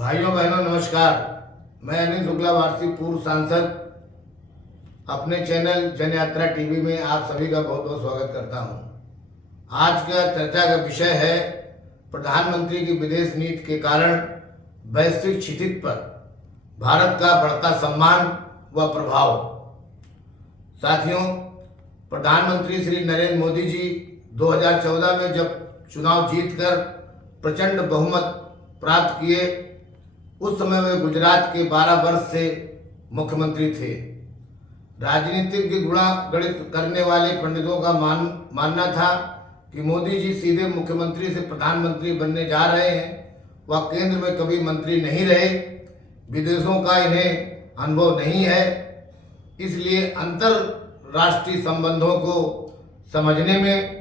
भाइयों बहनों नमस्कार। मैं अनिल शुक्ला वारसी, पूर्व सांसद, अपने चैनल जनयात्रा टीवी में आप सभी का बहुत बहुत स्वागत करता हूं। आज का चर्चा का विषय है प्रधानमंत्री की विदेश नीति के कारण वैश्विक क्षितिज पर भारत का बढ़ता सम्मान व प्रभाव। साथियों, प्रधानमंत्री श्री नरेंद्र मोदी जी 2014 में जब चुनाव जीतकर प्रचंड बहुमत प्राप्त किए, उस समय वे गुजरात के 12 वर्ष से मुख्यमंत्री थे। राजनीतिक गुणागणित करने वाले पंडितों का मानना था कि मोदी जी सीधे मुख्यमंत्री से प्रधानमंत्री बनने जा रहे हैं। वह केंद्र में कभी मंत्री नहीं रहे, विदेशों का इन्हें अनुभव नहीं है, इसलिए अंतरराष्ट्रीय संबंधों को समझने में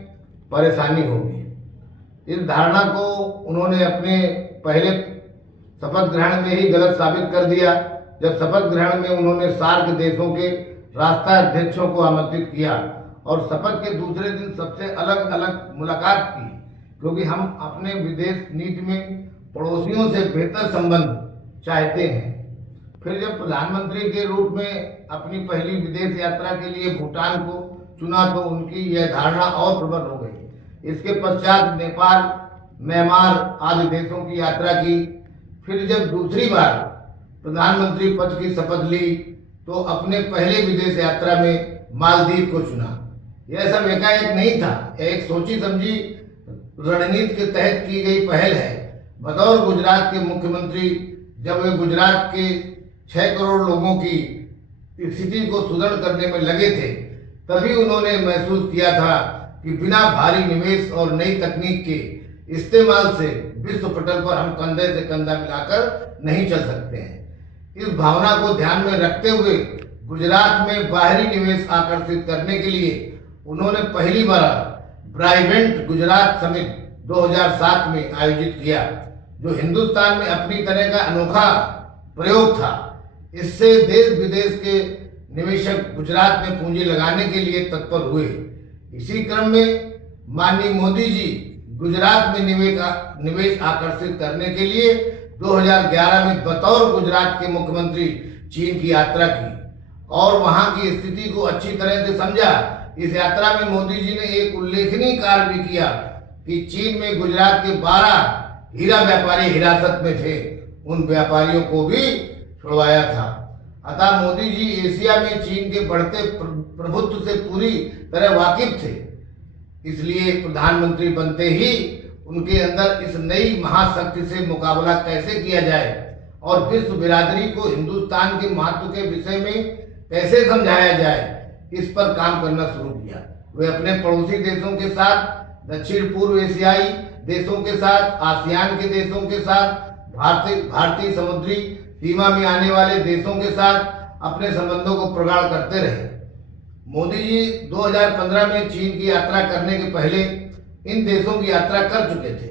परेशानी होगी। इस धारणा को उन्होंने अपने पहले शपथ ग्रहण में ही गलत साबित कर दिया, जब शपथ ग्रहण में उन्होंने सार्क देशों के राष्ट्राध्यक्षों को आमंत्रित किया और शपथ के दूसरे दिन सबसे अलग अलग मुलाकात की, क्योंकि हम अपने विदेश नीति में पड़ोसियों से बेहतर संबंध चाहते हैं। फिर जब प्रधानमंत्री के रूप में अपनी पहली विदेश यात्रा के लिए भूटान को चुना तो उनकी यह धारणा और प्रबल हो गई। इसके पश्चात नेपाल, म्यांमार आदि देशों की यात्रा की। फिर जब दूसरी बार प्रधानमंत्री पद की शपथ ली तो अपने पहले विदेश यात्रा में मालदीव को चुना। यह सब एकाएक नहीं था, यह एक सोची समझी रणनीति के तहत की गई पहल है। बतौर गुजरात के मुख्यमंत्री जब वे गुजरात के 6 करोड़ लोगों की स्थिति को सुदृढ़ करने में लगे थे, तभी उन्होंने महसूस किया था कि बिना भारी निवेश और नई तकनीक के इस्तेमाल से विश्व पटल पर हम कंधे से कंधा मिलाकर नहीं चल सकते हैं। इस भावना को ध्यान में रखते हुए गुजरात में बाहरी निवेश आकर्षित करने के लिए उन्होंने पहली बार ब्राइवेंट गुजरात समिट 2007 में आयोजित किया, जो हिंदुस्तान में अपनी तरह का अनोखा प्रयोग था। इससे देश विदेश के निवेशक गुजरात में पूंजी लगाने के लिए तत्पर हुए। इसी क्रम में माननीय मोदी जी गुजरात में निवेश आकर्षित करने के लिए 2011 में बतौर गुजरात के मुख्यमंत्री चीन की यात्रा की और वहां की स्थिति को अच्छी तरह से समझा। इस यात्रा में मोदी जी ने एक उल्लेखनीय कार्य भी किया कि चीन में गुजरात के 12 हीरा व्यापारी हिरासत में थे, उन व्यापारियों को भी छुड़वाया था। अतः मोदी जी एशिया में चीन के बढ़ते प्रभुत्व से पूरी तरह वाकिफ थे। इसलिए प्रधानमंत्री बनते ही उनके अंदर इस नई महाशक्ति से मुकाबला कैसे किया जाए और विश्व बिरादरी को हिंदुस्तान के महत्व के विषय में कैसे समझाया जाए, इस पर काम करना शुरू किया। वे अपने पड़ोसी देशों के साथ, दक्षिण पूर्व एशियाई देशों के साथ, आसियान के देशों के साथ, भारतीय समुद्री सीमा में आने वाले देशों के साथ अपने संबंधों को प्रगाढ़ करते रहे। मोदी जी 2015 में चीन की यात्रा करने के पहले इन देशों की यात्रा कर चुके थे।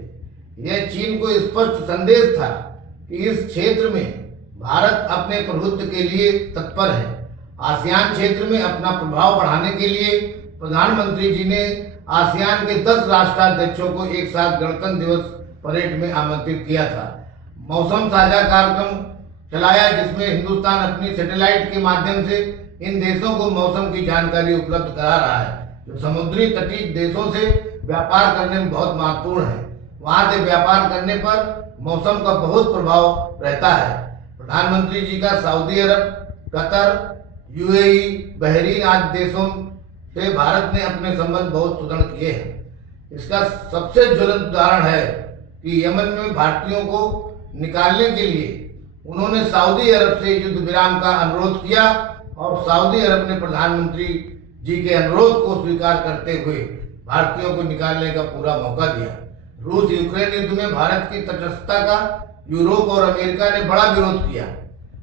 यह चीन को स्पष्ट संदेश था कि इस क्षेत्र में भारत अपने प्रभुत्व के लिए तत्पर है। आसियान क्षेत्र में अपना प्रभाव बढ़ाने के लिए प्रधानमंत्री जी ने आसियान के 10 राष्ट्राध्यक्षों को एक साथ गणतंत्र दिवस परेड में आमंत्रित किया था। मौसम साझा कार्यक्रम चलाया, जिसमें हिंदुस्तान अपनी सैटेलाइट के माध्यम से इन देशों को मौसम की जानकारी उपलब्ध करा रहा है, जो समुद्री तटीय देशों से व्यापार करने में बहुत महत्वपूर्ण है। वहां से व्यापार करने पर मौसम का बहुत प्रभाव रहता है। प्रधानमंत्री जी का सऊदी अरब, कतर, यूएई, बहरीन आदि देशों से भारत ने अपने संबंध बहुत सुदृढ़ किए हैं। इसका सबसे ज्वलंत उदाहरण है कि यमन में भारतीयों को निकालने के लिए उन्होंने सऊदी अरब से युद्ध विराम का अनुरोध किया और सऊदी अरब ने प्रधानमंत्री जी के अनुरोध को स्वीकार करते हुए भारतीयों को निकालने का पूरा मौका दिया। रूस यूक्रेन युद्ध में भारत की तटस्थता का यूरोप और अमेरिका ने बड़ा विरोध किया।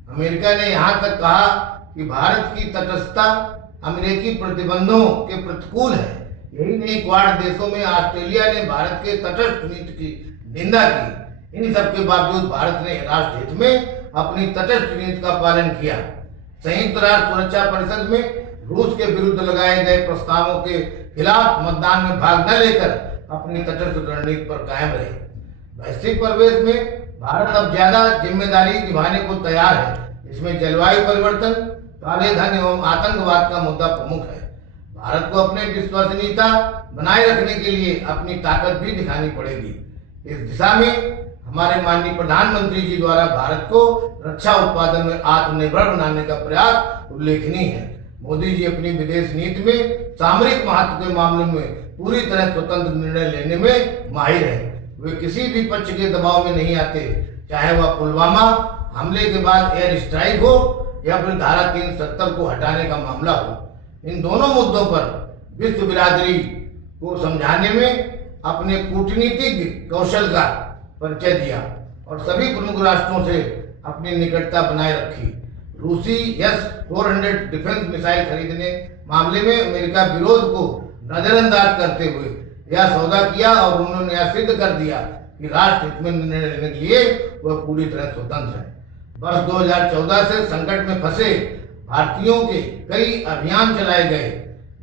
अमेरिका ने यहाँ तक कहा कि भारत की तटस्थता अमेरिकी प्रतिबंधों के प्रतिकूल है। यही नहीं, क्वाड देशों में ऑस्ट्रेलिया ने भारत के तटस्थ नीति की निंदा की। इन सब के बावजूद भारत ने राष्ट्र हित में अपनी तटस्थ नीति का पालन किया। संयुक्त राष्ट्र सुरक्षा परिषद में रूस के विरुद्ध लगाए गए प्रस्तावों के खिलाफ मतदान में भाग न लेकर अपनी तटस्थ रणनीति पर कायम रहे। वैश्विक परिवेश में भारत अब ज्यादा जिम्मेदारी निभाने को तैयार है। इसमें जलवायु परिवर्तन, काले धन एवं आतंकवाद का मुद्दा प्रमुख है। भारत को अपने विश्वसनीयता बनाए रखने के लिए अपनी ताकत भी दिखानी पड़ेगी। इस दिशा में हमारे माननीय प्रधानमंत्री जी द्वारा भारत को रक्षा उत्पादन में आत्मनिर्भर बनाने का प्रयास उल्लेखनीय है। मोदी जी अपनी विदेश नीति में सामरिक महत्व के मामले में पूरी तरह स्वतंत्र निर्णय लेने में माहिर है। वे किसी भी पक्ष के दबाव में नहीं आते, चाहे वह पुलवामा हमले के बाद एयर स्ट्राइक हो या फिर धारा 370 को हटाने का मामला हो। इन दोनों मुद्दों पर विश्व बिरादरी को समझाने में अपने कूटनीतिक कौशल का परिचय दिया और सभी प्रमुख राष्ट्रों से अपनी निकटता बनाए रखी। रूसी S-400 डिफेंस मिसाइल खरीदने मामले में अमेरिका विरोध को नजरअंदाज करते हुए यह सौदा किया और उन्होंने यह सिद्ध कर दिया कि राष्ट्र हित में निर्णय लेने के लिए वह पूरी तरह स्वतंत्र है। वर्ष 2014 से संकट में फंसे भारतीयों के कई अभियान चलाए गए।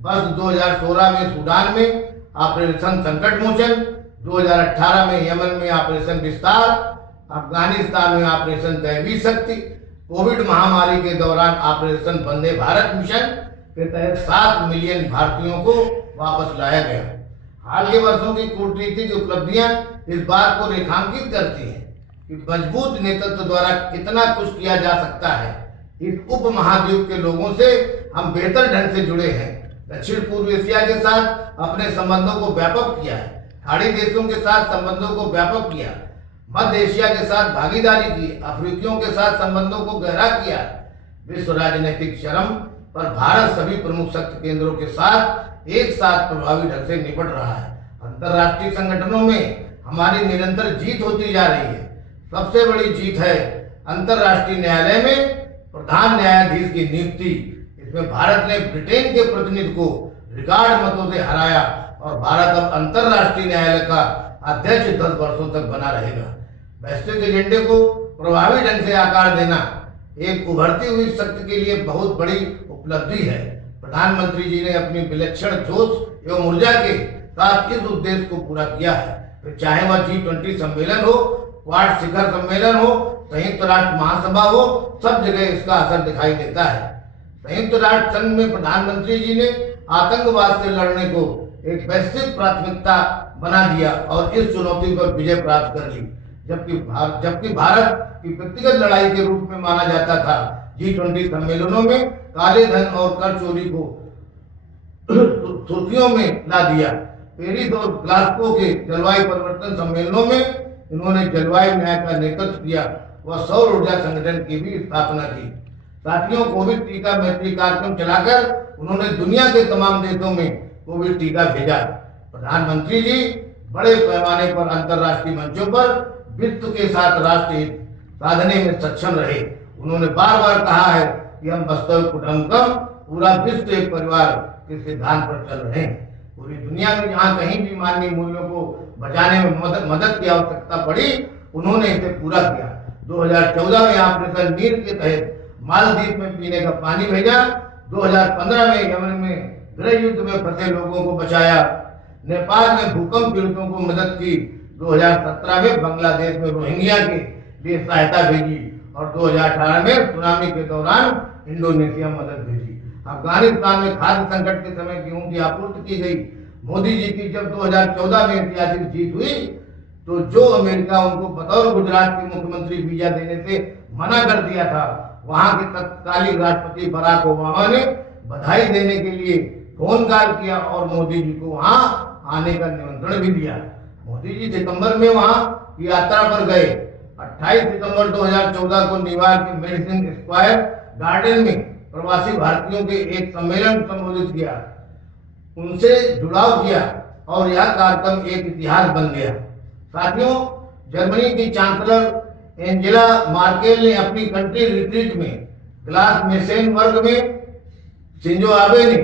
वर्ष 2016 में सूडान में ऑपरेशन संकट मोचन, 2018 में यमन में ऑपरेशन विस्तार, अफगानिस्तान में ऑपरेशन दैवी शक्ति, कोविड महामारी के दौरान ऑपरेशन वंदे भारत मिशन के तहत 7 मिलियन भारतीयों को वापस लाया गया। हाल के वर्षों की कूटनीतिक उपलब्धियां इस बात को रेखांकित करती हैं कि मजबूत नेतृत्व द्वारा कितना कुछ किया जा सकता है। इस उप महाद्वीप के लोगों से हम बेहतर ढंग से जुड़े हैं। दक्षिण पूर्व एशिया के साथ अपने संबंधों को व्यापक किया है, खाड़ी देशों के साथ संबंधों को व्यापक किया, मध्य एशिया के साथ भागीदारी की, अफ्रीकियों के साथ संबंधों को गहरा किया। विश्व राजनीतिक चरम पर भारत सभी प्रमुख शक्ति केंद्रों के साथ एक साथ प्रभावी ढंग से निपट रहा है। अंतर्राष्ट्रीय संगठनों में हमारी निरंतर जीत होती जा रही है। सबसे बड़ी जीत है अंतर्राष्ट्रीय न्यायालय में प्रधान न्यायाधीश की नियुक्ति। इसमें भारत ने ब्रिटेन के प्रतिनिधि को रिकॉर्ड मतों से हराया और भारत अब अंतर्राष्ट्रीय न्यायालय का अध्यक्ष 10 वर्षों तक बना रहेगा। वैश्विक एजेंडे को प्रभावी ढंग से आकार देना एक उभरती हुई शक्ति के लिए बहुत बड़ी उपलब्धि है। प्रधानमंत्री जी ने अपनी विलक्षण जोश एवं ऊर्जा के साथ इस उद्देश्य को पूरा किया है। फिर चाहे वह G20 सम्मेलन हो, क्वाड शिखर सम्मेलन हो, संयुक्त राष्ट्र महासभा हो, सब जगह इसका असर दिखाई देता है। संयुक्त राष्ट्र संघ में प्रधानमंत्री जी ने आतंकवाद से लड़ने को एक वैश्विक प्राथमिकता बना दिया और इस चुनौती पर विजय प्राप्त कर ली। जबकि भारत की व्यक्तिगत लड़ाई के रूप में माना जाता था, G20 सम्मेलनों में काले धन और कर चोरी को सुर्खियों में ला दिया। पेरिस और ग्लासगो के जलवायु परिवर्तन सम्मेलनों में इन्होंने जलवायु न्याय का नेतृत्व किया व सौर ऊर्जा संगठन की भी स्थापना की। साथियों, कोविड टीका मैत्री कार्यक्रम चलाकर उन्होंने दुनिया के तमाम देशों में कोविड टीका भेजा। प्रधानमंत्री जी बड़े पैमाने पर अंतर्राष्ट्रीय मंचों पर विश्व के साथ राष्ट्रीय हित साधने में सक्षम रहे। उन्होंने बार बार कहा है कि हम वास्तव कुटुंबकम, पूरा विश्व एक परिवार के सिद्धांत पर चल रहे हैं। पूरी दुनिया में जहाँ कहीं भी मानवीय मूल्यों को बचाने में मदद की आवश्यकता पड़ी, उन्होंने इसे पूरा किया। 2014 में ऑपरेशन नीर के तहत मालदीव में पीने का पानी भेजा। 2015 में यमन में गृह युद्ध में फंसे लोगों को बचाया। नेपाल में भूकंप पीड़ितों को मदद की। 2017 में बांग्लादेश में रोहिंग्या के लिए सहायता भेजी और 2018 में सुनामी के दौरान इंडोनेशिया मदद भेजी। अफगानिस्तान में खाद्य संकट के समय गेहूं की आपूर्ति की गई। मोदी जी की जब 2014 में ऐतिहासिक जीत हुई तो जो अमेरिका उनको बतौर गुजरात के मुख्यमंत्री वीजा देने से मना कर दिया था, वहां के तत्कालीन राष्ट्रपति बराक ओबामा ने बधाई देने के लिए फोन कॉल किया और मोदी जी को वहां आने का निमंत्रण भी दिया। मोदी जी सितंबर में वहां की यात्रा पर गए। 28 सितंबर 2014 को न्यूयॉर्क के मेडिसन स्क्वायर गार्डन में प्रवासी भारतीयों के एक सम्मेलन को संबोधित किया, उनसे जुड़ाव किया और यह कार्यक्रम एक इतिहास बन गया। साथियों, जर्मनी की चांसलर एंजेला मार्केल ने अपनी कंट्री रिट्रीट में ग्लास मेसेन वर्ग में शिंजो आबे ने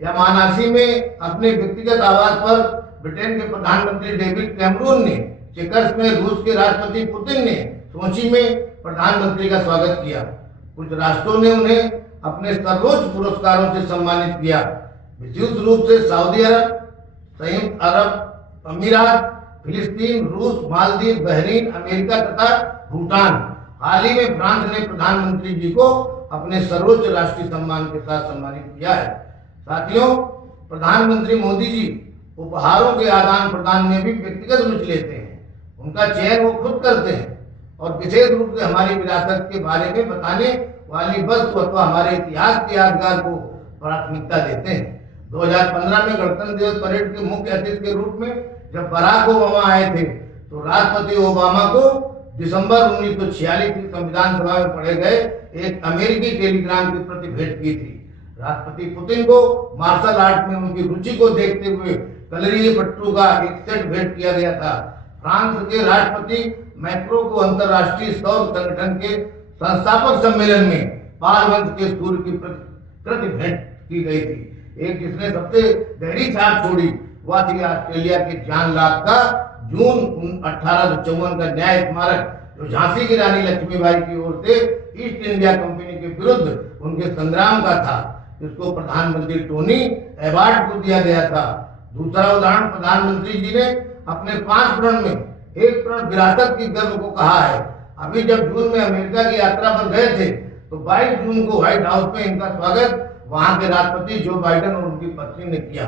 या मानासी में अपने व्यक्तिगत आवास पर ब्रिटेन के प्रधानमंत्री डेविड कैमरून ने, चेकर्स में रूस के राष्ट्रपति पुतिन ने, सोची में प्रधानमंत्री का स्वागत किया। कुछ राष्ट्रों ने उन्हें अपने सर्वोच्च पुरस्कारों से सम्मानित किया। विशेष रूप से सऊदी अरब, संयुक्त अरब अमीरात, फिलिस्तीन, रूस, मालदीव, बहरीन, अमेरिका तथा भूटान। हाल ही में फ्रांस ने प्रधानमंत्री जी को अपने सर्वोच्च राष्ट्रीय सम्मान के साथ सम्मानित किया है। साथियों, प्रधानमंत्री मोदी जी उपहारों के आदान प्रदान में भी व्यक्तिगत रुचि लेते हैं। उनका चयन वो खुद करते हैं और विशेष रूप से हमारी विरासत के बारे में बताने वाली वस्तु अथवा हमारे इतिहास के यादगार को प्राथमिकता देते हैं। 2015 में गणतंत्र दिवस परेड के मुख्य अतिथि के रूप में जब बराक ओबामा आए थे तो राष्ट्रपति ओबामा को दिसंबर 1946 की संविधान सभा में पढ़े गए एक अमेरिकी टेलीग्राम की प्रति भेंट की थी। राष्ट्रपति पुतिन को मार्शल आर्ट में उनकी रुचि को देखते हुए कलरीय पट्टू का एक सेट भेंट किया गया था। फ्रांस के राष्ट्रपति मैक्रो को अंतर्राष्ट्रीय सौर संगठन के संस्थापक सम्मेलन में पारवंश के सूर्य की प्रति भेंट की गई थी। एक जिसने सबसे गहरी छाप छोड़ी वह थी ऑस्ट्रेलिया के जॉन लॉक का जून 1854 का न्याय स्मारक, जो झांसी की रानी लक्ष्मीबाई की ओर से ईस्ट इंडिया कंपनी के विरुद्ध उनके संग्राम का था, जिसको प्रधानमंत्री टोनी अवार्ड को दिया गया था। दूसरा उदाहरण, प्रधानमंत्री जी ने अपने 5 प्रण में एक प्रण विरासत की गर्व को कहा है। अभी जब जून में अमेरिका की यात्रा पर गए थे तो 22 जून को व्हाइट हाउस में इनका स्वागत वहां के राष्ट्रपति जो बाइडेन और उनकी पत्नी ने किया।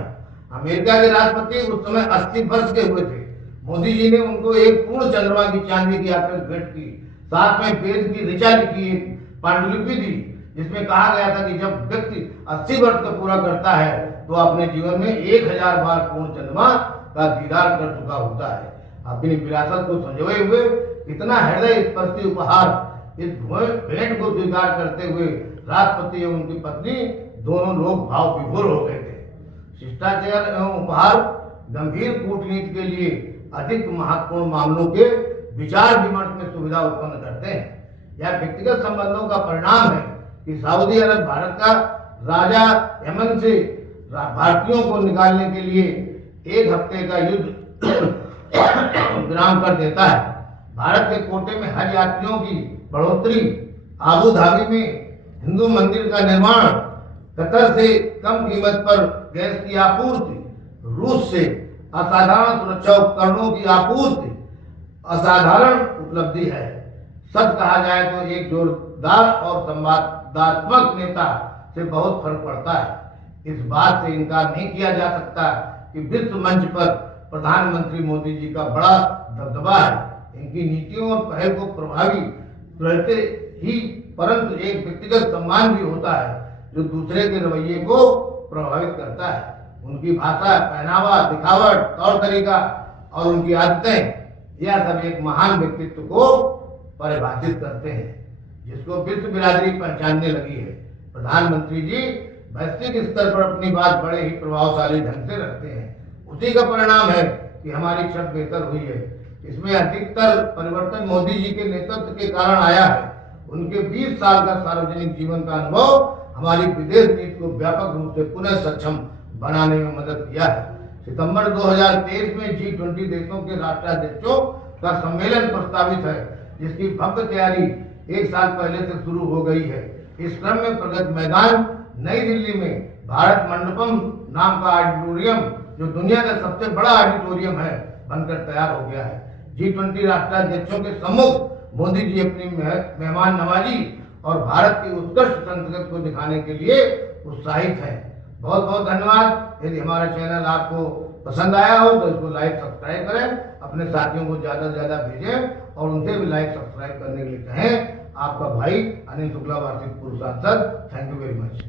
अमेरिका के राष्ट्रपति उस समय 80 वर्ष के हुए थे। मोदी जी ने उनको एक पूर्ण चंद्रमा की चांदी की आकृति भेंट की, साथ में वेद की ऋचा लिखी एक पांडुलिपि दी, जिसमें कहा गया था कि जब व्यक्ति 80 वर्ष का पूरा करता है तो अपने जीवन में 1000 बार पूर्ण चंद्रमा का दीदार कर चुका होता है। अपनी विरासत को संजोए हुए इतना हृदय स्पर्शी उपहार, इस भेंट को स्वीकार करते हुए राष्ट्रपति एवं उनकी पत्नी दोनों लोग भाव विभोर हो गए थे। शिष्टाचार एवं उपहार गंभीर कूटनीति के लिए अधिक महत्वपूर्ण मामलों के विचार विमर्श में सुविधा उत्पन्न करते हैं। यह व्यक्तिगत संबंधों का परिणाम है कि सऊदी अरब भारत का राजा यमन से भारतीयों को निकालने के लिए 1 हफ्ते का युद्ध विराम कर देता है। भारत के कोटे में हज यात्रियों की बढ़ोतरी, आबू धाबी में हिंदू मंदिर का निर्माण, कतर से कम कीमत पर गैस की आपूर्ति, रूस से असाधारण सुरक्षा उपकरणों की आपूर्ति असाधारण उपलब्धि है। सच कहा जाए तो एक जोरदार और संवादात्मक नेता से बहुत फर्क पड़ता है। इस बात से इनकार नहीं किया जा सकता कि विश्व मंच पर प्रधानमंत्री मोदी जी का बड़ा दबदबा है। इनकी नीतियों और पहल को प्रभावी रहते ही, परंतु एक व्यक्तिगत सम्मान भी होता है जो दूसरे के रवैये को प्रभावित करता है। उनकी भाषा, पहनावा, दिखावट, तौर तरीका और उनकी आदतें, यह सब एक महान व्यक्तित्व को परिभाषित करते हैं, जिसको विश्व बिरादरी पहचानने लगी है। प्रधानमंत्री जी वैश्विक स्तर पर अपनी बात बड़े ही प्रभावशाली ढंग से रखते हैं। उसी का परिणाम है कि हमारी छवि बेहतर हुई है। इसमें अधिकतर परिवर्तन मोदी जी के नेतृत्व के कारण आया है। उनके 20 साल का सार्वजनिक जीवन का अनुभव हमारी विदेश नीति को व्यापक रूप से पुनः सक्षम बनाने में मदद किया है। सितंबर 2023 में G20 देशों के राष्ट्राध्यक्षों का सम्मेलन प्रस्तावित है, जिसकी भव्य तैयारी 1 साल पहले से शुरू हो गई है। इस क्रम में प्रगति मैदान नई दिल्ली में भारत मंडपम नाम का ऑडिटोरियम, जो दुनिया का सबसे बड़ा ऑडिटोरियम है, बनकर तैयार हो गया है। G20 राष्ट्राध्यक्षों के सम्मुख मोदी जी अपनी मेहमान नवाजी और भारत की उत्कृष्ट संस्कृति को दिखाने के लिए उत्साहित हैं। बहुत बहुत धन्यवाद। यदि हमारा चैनल आपको पसंद आया हो तो इसको लाइक सब्सक्राइब करें, अपने साथियों को ज़्यादा से ज़्यादा भेजें और उनसे भी लाइक सब्सक्राइब करने के लिए कहें। आपका भाई अनिल शुक्ला, वार्षिक पूर्व सांसद। Thank you very much.